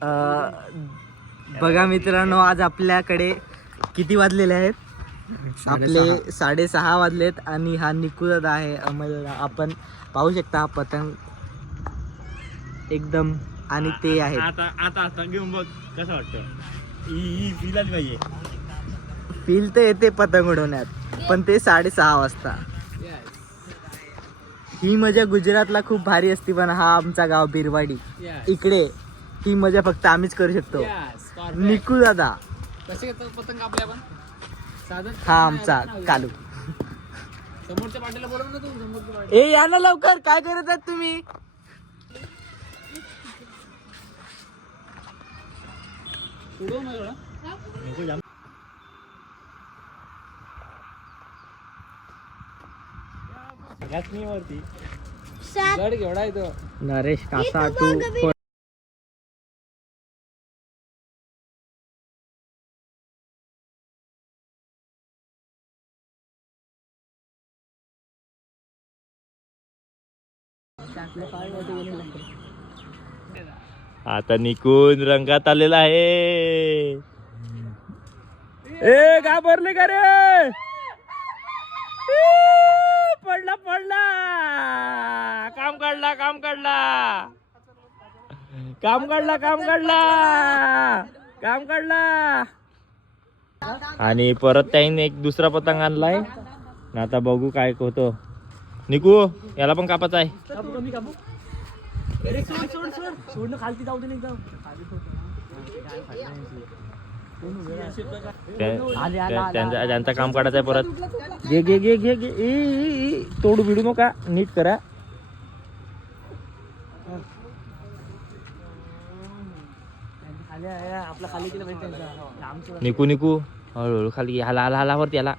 अं, बघा मित्रांनो आज आपल्याकडे किती वाजलेले आहेत? आपले साडेसहा वाजलेत आणि हा निकुदादा आहे अमल. आपण पाहू शकता हा पतंग एकदम आणि ते आहेत. आता आता आता घेऊन बघ कसं वाटतं? फिलाच पाहिजे फील तर येते पतंग उडवण्यात पण ते साडेसहा वाजता. ही मजा गुजरातला खूप भारी असते पण हा आमचा गाव बिरवाडी इकडे ही मजा फक्त आम्हीच करू शकतो. निकू दादा. कसे येतात पतंग आपल्या आपण? साधन हा आमचा कालू. समोरच्या पाटीला बोलव ना तू समोरच्या पाटील. ए या ना लवकर. काय करत आहात तुम्ही? उडव ना थोडा वरती जड घेवडा येतो नरेश कासा टू आता निकून रंगात आलेला आहे. ए घाबरले का रे? पडला पडला. काम काढला काम काढला. काम काढला काम काढला. काम काढला. आणि परत त्याने एक दुसरा पतंग आणलाय. आता बघू काय होतो. निकू याला पण कापत आहे. त्यांचा त्यांचं काम काढायचं आहे परत. घे घे घे घे घे. ई, तोडू बिडू नका. नीट करा. निकू निकू. हळूहळू खाली. घे. हाला हाला हाला वरती आला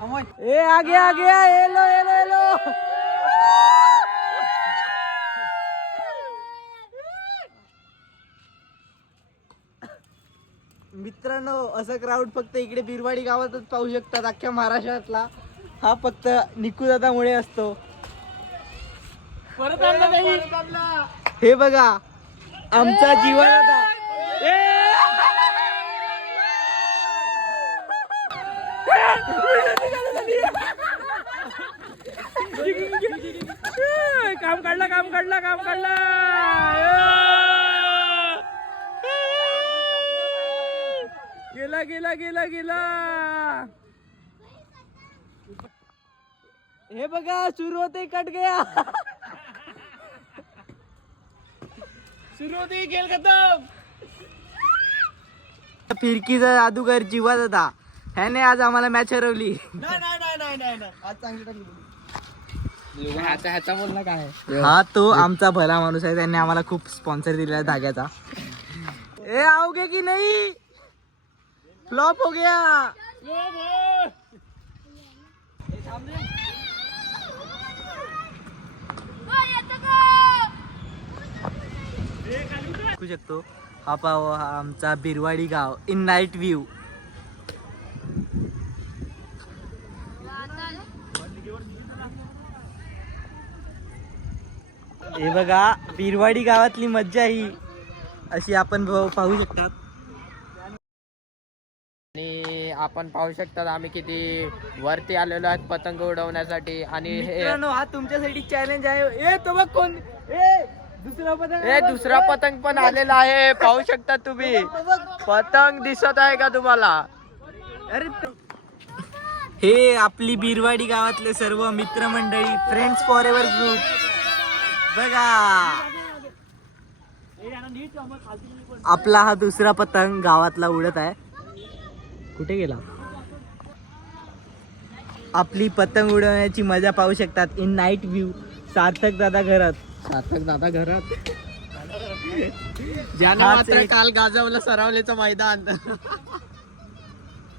ए आगे आगे आ, येलो येलो येलो मित्रांनो असं क्राऊड फक्त इकडे बिरवाडी गावातच पाहू शकतात अख्ख्या महाराष्ट्रातला हा फक्त निकुदादामुळे असतो परत आणला नाही हे बघा आमचा जीवन काम काढला काम काढला काम काढला. गेला गेला गेला गेला. हे बघा सुरू होते कट गया. सुरू होती खेळ खतम. फिरकीचा जादूगर जीवा दादा ह्याने आज आम्हाला मॅच हरवली. ह्याचा ह्याचा बोल ना काय? हा तो आमचा भला माणूस आहे. त्यांनी आम्हाला खूप स्पॉन्सर दिला आहे धाग्याचा. ए आओगे की नाही? फ्लॉप हो गया. शकतो. हा पाव हा आमचा बिरवाडी गाव. इन नाईट व्ह्यू हे बघा बिरवाडी गावातली मज्जा ही. अशी आपण पाहू शकतात. आणि आपण पाहू शकतात आम्ही किती वरती आलेलो आहेत पतंग उडवण्यासाठी. आणि हे हा तुमच्यासाठी चॅलेंज आहे. ए तो बघ कोण? ए दुसरा पतंग हे दुसरा पतंग पण आलेला आहे. पाहू शकता तुम्ही. पतंग दिसत आहे का तुम्हाला? अरे हे आपली बिरवाडी गावातले सर्व मित्रमंडळी फ्रेंड्स फॉर एव्हर ग्रुप बघा. आपला हा दुसरा पतंग गावातला उडत आहे. कुठे गेला? आपली पतंग उडवण्याची मजा पाहू शकतात इन नाईट व्ह्यू सार्थक दादा घरात. सार्थक दादा घरात. ज्याने मात्र काल गाजवलं सरावलेचं मैदान.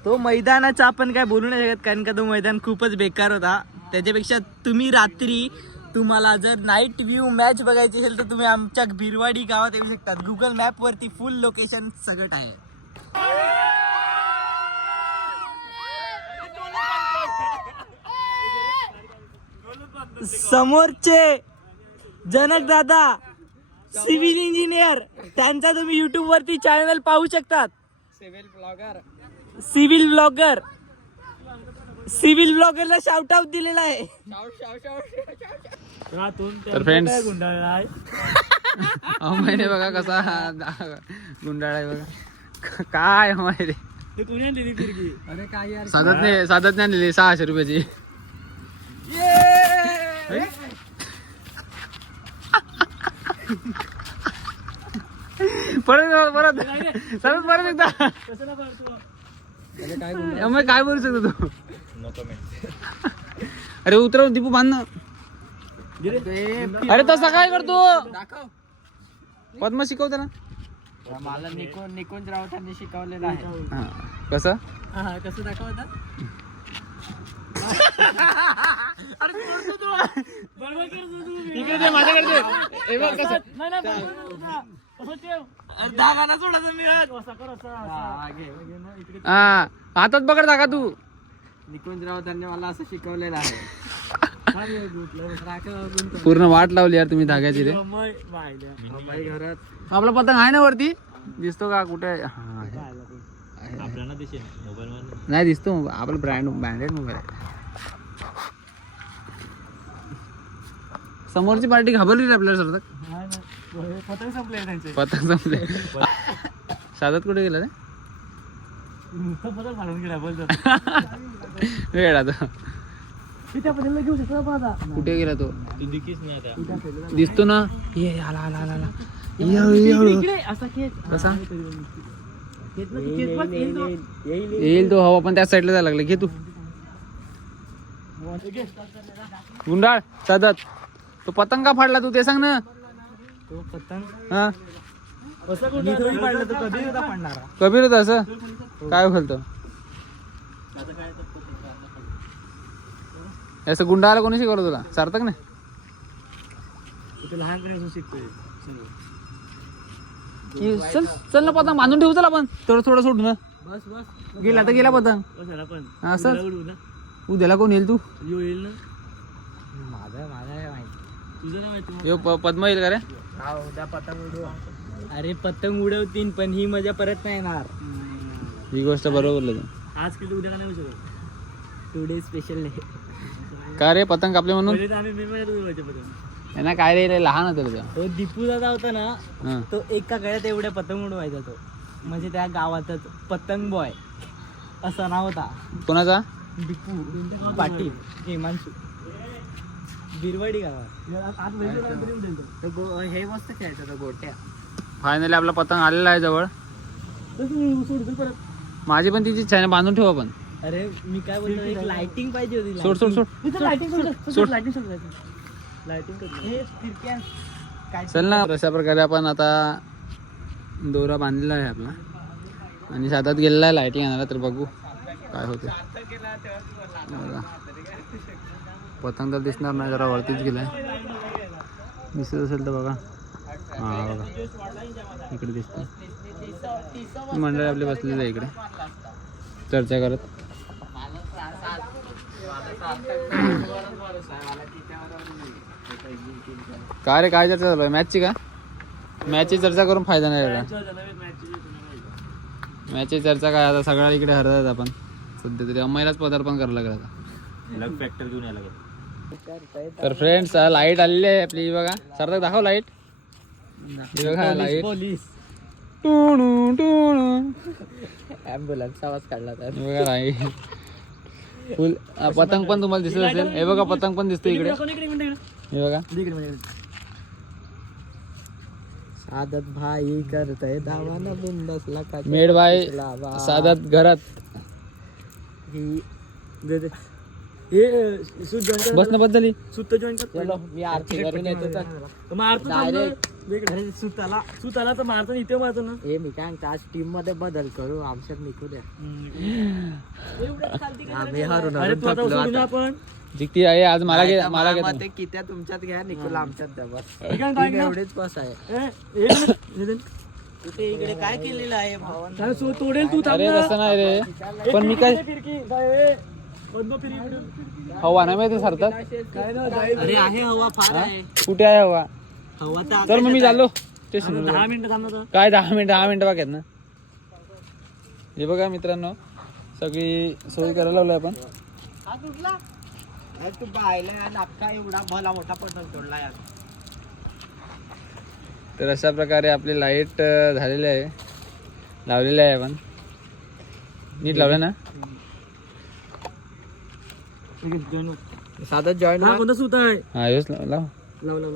तो मैदानाचा आपण काय बोलू नाही शकत कारण का तो मैदान खूपच बेकार होता. त्याच्यापेक्षा तुम्ही रात्री तुम्हाला जर नाईट व्ह्यू मॅच बघायची असेल तर तुम्ही आमच्या बिरवाडी गावात येऊ शकतात. गुगल मॅप वरती फुल लोकेशन सगळं आहे. समोरचे जनक दादा सिव्हिल इंजिनियर त्यांचा तुम्ही युट्यूब वरती चॅनल पाहू शकतात. Civil blogger. Civil blogger. Civil ब्लॉगरला शाउट आउट दिलेला आहे. तर फ्रेंड्स महिने बघा कसा गुंडाळा आहे बघा. काय माहिती साधत नाही साधत नाही दिली सहाशे रुपयाची. परत परत. परत परत एकदा मग काय बोलू शकतो तू? नो कमेंट अरे उतरव दीपू बांध अरे तसा काय करतो पद्म शिकव त्याला मला निकोन निकोन राऊतांनी शिकवलेलं आहे. हा. कसं? कसं दाखवता? इकडे दे माझ्याकडे दे. बघ कसं. धागा सोडायचं मी हातात पकड टाका तू. निकुंज राऊतांनी मला असं शिकवलेलं आहे. पूर्ण वाट लावली यार तुम्ही धाग्याची रे. आपला पतंग आहे ना वरती? दिसतो का? कुठे नाही. दिसतो. आपला ब्रँड ब्रँडेड मोबाईल आहे. समोरची पार्टी घाबरली रे आपल्याला सरतात पतंग संपले. पतंग संपले साधात कुठे गेला रे? वेळ आता. घेऊ शकतो कुठे गेला तो? तू दिकीस नाही आता. दिसतो ना? ये आला आला आला आला. ये, ये, ये. इकडे. असा खेच कसा? खेच ना ती खेच बघ, येईल तो. येईल तो हवा पण त्या साईडला जायला लागला. घे तू. गुंडाळ साधत तो पतंग का फाडला तू? ते सांग ना. तो पतंग? हा. मी थोडी पाडलं तर कधी होता पडणारा कबीर होत असं? काय बोलतो? असं गुंडाळाला कोणी शिकवलं तुला? सार्थक नाही तू लहानपणी शिकतोय की चल चल ना पतंग बांधून ठेवू चल आपण. थोडं थोडं सोडून ना. बस बस. गेला तर गेला पतंग. बस पण. असं उडू ना. उद्याला कोण येईल तू? यो येईल ना. माझा माझा माहिती. तुझं काय माहिती यो प- पद्म येईल का रे? हा उद्या पतंग उडू अरे पतंग उडवतीन पण ही मजा परत नाही येणार. ही गोष्ट बरोबर बोलली तू. आज किती उद्या नाही येऊ शकत? टुडे स्पेशल का रे पतंग कापले म्हणून? पहिले तर आम्ही मे महिन्यात उडवायचे पतंग. यांना काय रे लहान होतं तो दीपू दादा होता ना हा. तो एका गळ्यात एवढ्या पतंग उडवायचा तो. म्हणजे त्या गावातच पतंग बॉय. असा नाव होता. कोणाचा? दीपू. पाटील. हिमांशू. बिरवाडी गावात. तो गो- हे मस्त खेळायचा तो गोट्या फायनली आपला पतंग आलेला आहे जवळ माझी पण तिची इच्छा आहे ना, बांधून ठेवू आपण. अरे मी काय बोलतो एक लाइटिंग पाहिजे होती सोड सोड सोड. लाइटिंग सोड. सोड लाइटिंग सोड लाइटिंग हे फिरक्या काय चल ना अशा प्रकारे आपण आता दोरा बांधलेला आहे आपला. आणि शेतात गेलेला आहे लाईटिंग आणायला तर बघू काय होते. पतंग तर दिसणार नाही जरा वरतीच गेलाय. दिसत असेल तर बघा. हा बघा. इकडे दिसतं मंडळ आपले बसलेलं आहे इकडे. चर्चा करत. काय रे काय चर्चा चालू आहे? मॅचची का? मॅचची चर्चा करून फायदा नाही का मॅचची चर्चा काय आता सगळ्या इकडे हरतात आपण. सध्या तरी अम्माईलाच पदार्पण करायला लागलं आता. लग फॅक्टर घेऊन यायला लागेल. तर फ्रेंड्स लाइट आलेली आहे आपली बघा. सार्थक दाखव लाइट बघा लाइट टुणू ऍम्ब्युलन्स आवाज काढला हे बघा लाइट फुल हा, पतंग पण तुम्हाला दिसत असेल. हे बघा पतंग पण दिसतो इकडे. हे बघा. सादत भाई करतय दावाना बुंदसला का मेड बाय साधात घरात. हे सूत जॉईन बस ना बस झाली. सूत जॉईन कर. मी आरती करून येतो मारतो डायरेक्ट सुताला सुताला तर मारतो इथे मारतो ना. हे मी काय सांगतो आज टीममध्ये बदल करू आमच्यात निघू द्या. आम्ही हरून आता. आपण. जिंकती आहे आज मला घे मला मते कित्या तुमच्यात घ्या निकोला आमच्यात एवढीच बस आहे. कुठे इकडे काय केलेलं आहे भावांना? तोडेल तू अरे तसं नाही रे. पण मी काय हवा नाही माहिती सरतात अरे आहे हवा फार आहे. कुठे आहे हवा? तर तर मग मी चाललो. स्टेशन दहा मिनिटं थांबतो काय दहा मिनिटं? दहा मिनिटं बाकी आहेत ना? हे बघा मित्रांनो सगळी सोय करायला लावली आपण. हा कुठला? तू पाहिलं यार अख्खा एवढा भला मोठा पटल तोडला यार. तर अशा प्रकारे आपली लाइट झालेली आहे. लावलेली आहे आपण. नीट लावलं ना? साधा जॉईन कोणता सुत आहे? हा हेच लाव लाव. लाव लाव.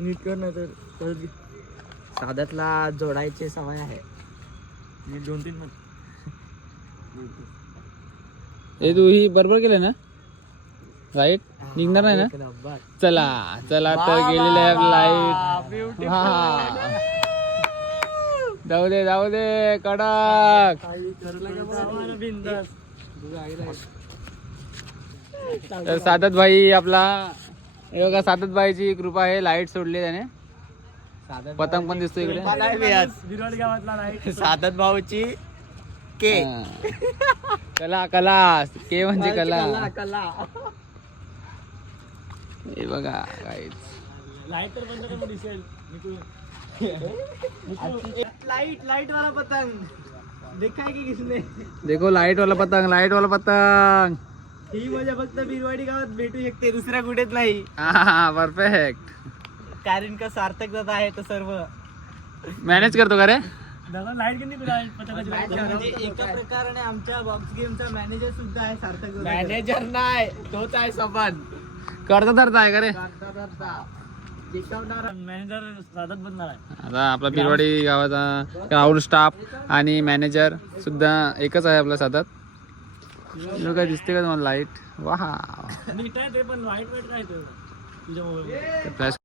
नीट कर नाही तर परत घे. साध्यातला जोडायची सवय आहे. मी दोन तीन हे तू ही बरोबर केलं ना? लाइट निघणार नाही ना? चला चला तर गेलेली लाइट हा. जाऊ दे जाऊ दे कडक. तर सादत भाई आपला हे बघा सादत भाईची कृपा आहे लाइट सोडली त्याने. पतंग पण दिसतो इकडे. गावातला साधत भाऊची के. कला कला के म्हणजे कला कला. हे बघा काय लाइट तर बंद करून दिसेल. लाइट लाइट वाला पतंग. देखा की किसने? देखो लाइट वाला पतंग लाइट वाला पतंग. ही मजा फक्त बिरवाडी गावात भेटू शकते दुसऱ्या कुठेच नाही. हा परफेक्ट कारण का सार्थक दादा आहे तर सर्व. मॅनेज करतो का रे? लाइट किती म्हणजे एका प्रकाराने आमच्या बॉक्स गेमचा मॅनेजर सुद्धा आहे सार्थक मॅनेजर नाही तोच आहे सबन करता धरता आहे का रे? मॅनेजर साधत बनणार आहे. आता आपला बिरवाडी गावाचा राहुल स्टाफ आणि मॅनेजर सुद्धा एकच आहे आपला काय दिसते का तुम्हाला लाइट वा ते पण वाईट वाईट काय तुझ्या मोबाईल